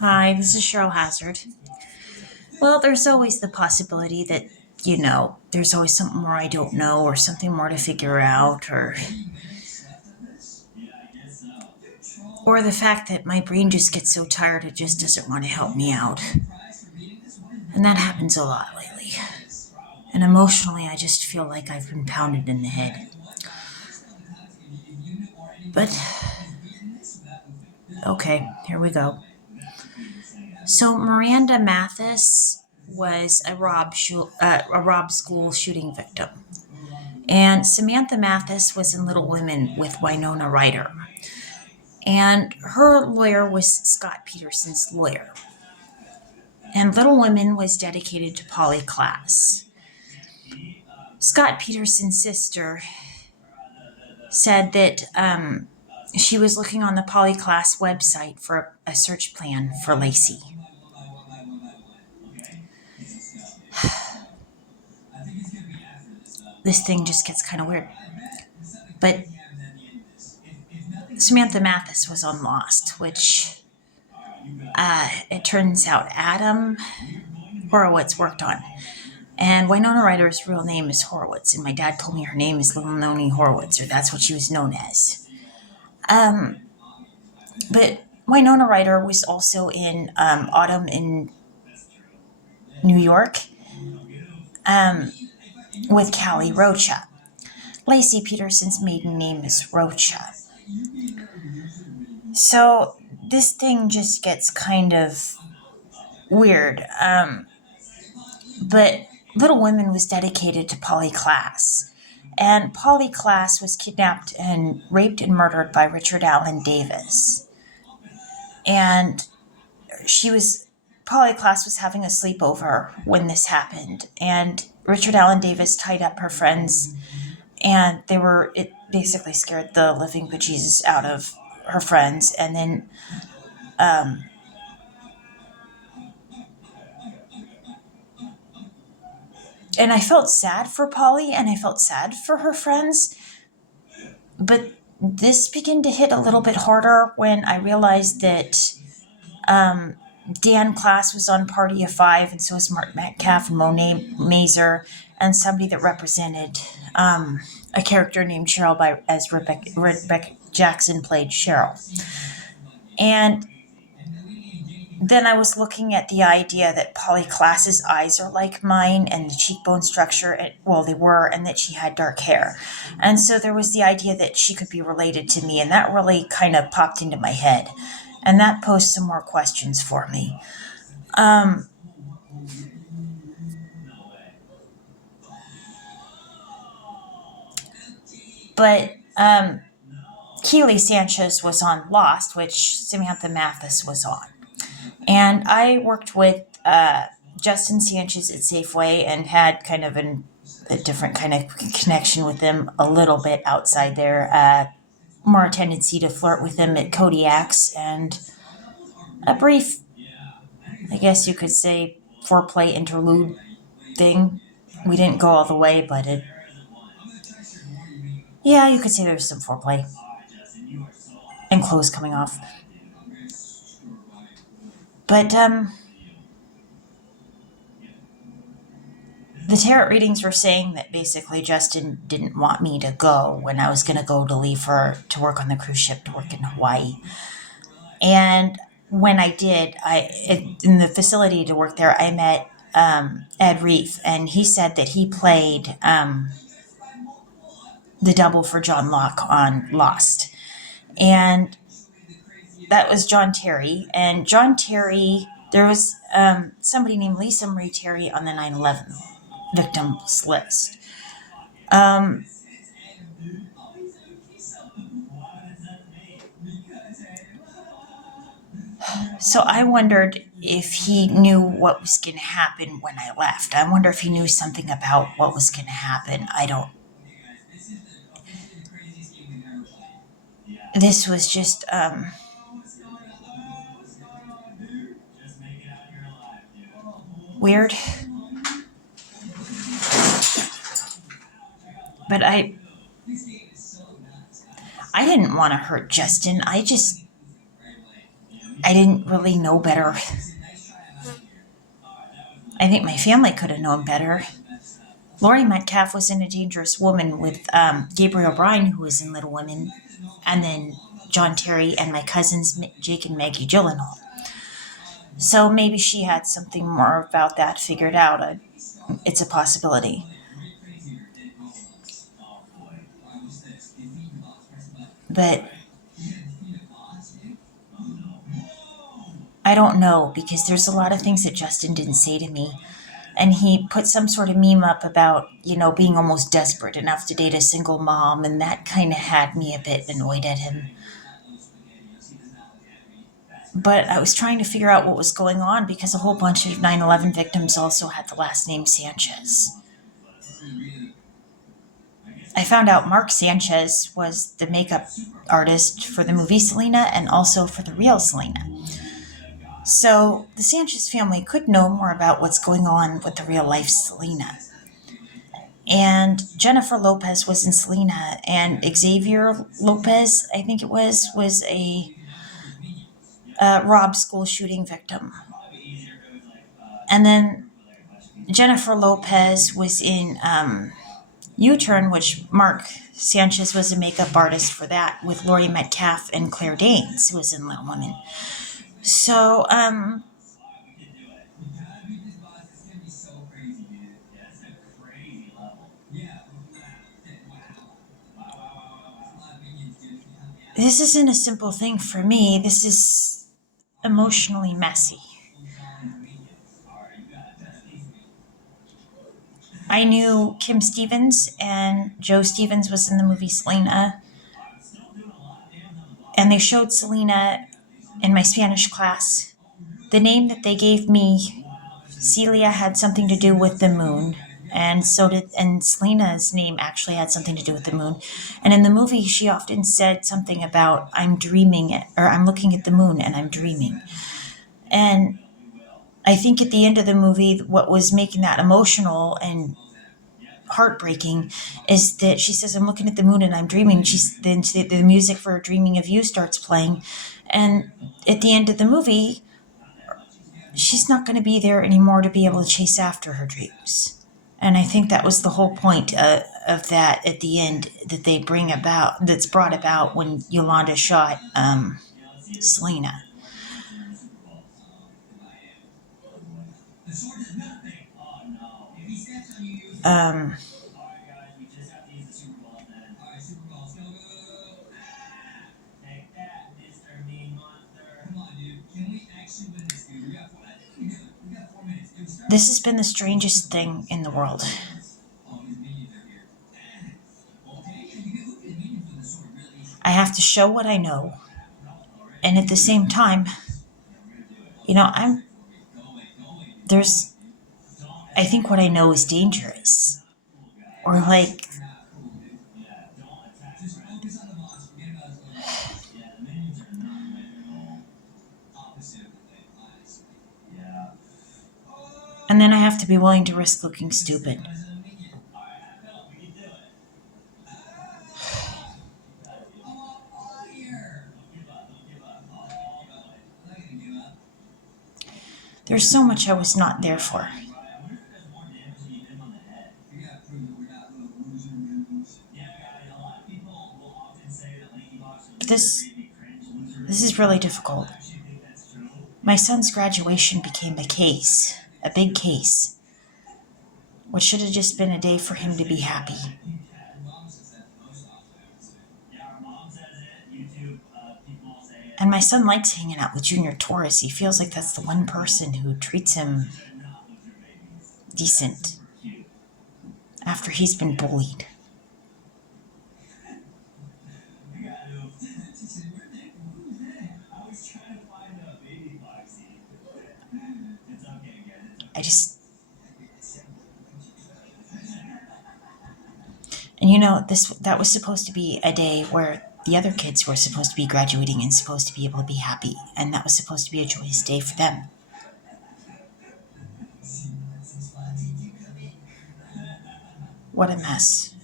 Hi, this is Cheryl Hazzard. Well, there's always the possibility that, there's always something more I don't know or something more to figure out or the fact that my brain just gets so tired it just doesn't want to help me out. And that happens a lot lately. And emotionally, I just feel like I've been pounded in the head. But okay, here we go. So Miranda Mathis was a Rob school shooting victim. And Samantha Mathis was in Little Women with Winona Ryder. And her lawyer was Scott Peterson's lawyer. And Little Women was dedicated to Polly Klaas. Scott Peterson's sister said that she was looking on the Polly Klaas website for a search plan for Lacey. This thing just gets kind of weird. But Samantha Mathis was on Lost, which it turns out Adam Horowitz worked on. And Winona Ryder's real name is Horowitz, and my dad told me her name is Little Noni Horowitz, or that's what she was known as. But Winona Ryder was also in Autumn in New York with Callie Rocha. Lacey Peterson's maiden name is Rocha. So this thing just gets kind of weird. But Little Women was dedicated to Polly Klaas. And Polly Klaas was kidnapped and raped and murdered by Richard Allen Davis. And Polly Klaas was having a sleepover when this happened. And Richard Allen Davis tied up her friends, and it basically scared the living bejesus out of her friends. And then and I felt sad for Polly and I felt sad for her friends. But this began to hit a little bit harder when I realized that Dan Klaas was on Party of Five, and so was Mark Metcalf and Monet Mazer, and somebody that represented a character named Cheryl as Rebecca Jackson played Cheryl. And then I was looking at the idea that Polly Klaas's eyes are like mine and the cheekbone structure, they were, and that she had dark hair. And so there was the idea that she could be related to me, and that really kind of popped into my head. And that posed some more questions for me. But Keely Sanchez was on Lost, which Samantha Mathis was on. And I worked with Justin Sanchez at Safeway and had kind of a different kind of connection with him a little bit outside there. More tendency to flirt with him at Kodiak's, and a brief, I guess you could say, foreplay interlude thing. We didn't go all the way, but you could say there was some foreplay and clothes coming off. But the tarot readings were saying that basically Justin didn't want me to go when I was going to go to leave to work on the cruise ship to work in Hawaii. And when I did, in the facility to work there, I met Ed Reef, and he said that he played the double for John Locke on Lost. And that was John Terry. And John Terry, there was somebody named Lisa Marie Terry on the 9/11 victims list. So I wondered if he knew what was going to happen when I left. I wonder if he knew something about what was going to happen. This was just weird. But I didn't want to hurt Justin. I I didn't really know better. I think my family could have known better. Laurie Metcalf was in A Dangerous Woman with Gabriel Bryan, who was in Little Women, and then John Terry and my cousins Jake and Maggie Gyllenhaal. So maybe she had something more about that figured out. It's a possibility. But I don't know because there's a lot of things that Justin didn't say to me. And he put some sort of meme up about, being almost desperate enough to date a single mom, and that kind of had me a bit annoyed at him. But I was trying to figure out what was going on because a whole bunch of 9/11 victims also had the last name Sanchez. I found out Mark Sanchez was the makeup artist for the movie Selena and also for the real Selena. So the Sanchez family could know more about what's going on with the real life Selena. And Jennifer Lopez was in Selena, and Xavier Lopez, I think it was a robbed school shooting victim. And then Jennifer Lopez was in U-Turn, which Mark Sanchez was a makeup artist for that, with Laurie Metcalf and Claire Danes, who was in Little Women. So, this isn't a simple thing for me. This is emotionally messy. I knew Kim Stevens, and Joe Stevens was in the movie Selena. And they showed Selena in my Spanish class. The name that they gave me, Celia, had something to do with the moon. And Selena's name actually had something to do with the moon. And in the movie, she often said something about, I'm dreaming, or I'm looking at the moon and I'm dreaming. And I think at the end of the movie, what was making that emotional and heartbreaking is that she says, I'm looking at the moon and I'm dreaming. Then the music for Dreaming of You starts playing. And at the end of the movie, she's not going to be there anymore to be able to chase after her dreams. And I think that was the whole point of that at the end that's brought about when Yolanda shot Selena. Um, this has been the strangest thing in the world. I have to show what I know. And at the same time, there's, I think what I know is dangerous. Or like, and then I have to be willing to risk looking stupid. There's so much I was not there for. But this is really difficult. My son's graduation became a big case. What should have just been a day for him to be happy. And my son likes hanging out with Junior Torres. He feels like that's the one person who treats him decent after he's been bullied. I just, and that was supposed to be a day where the other kids were supposed to be graduating and supposed to be able to be happy, and that was supposed to be a joyous day for them. What a mess.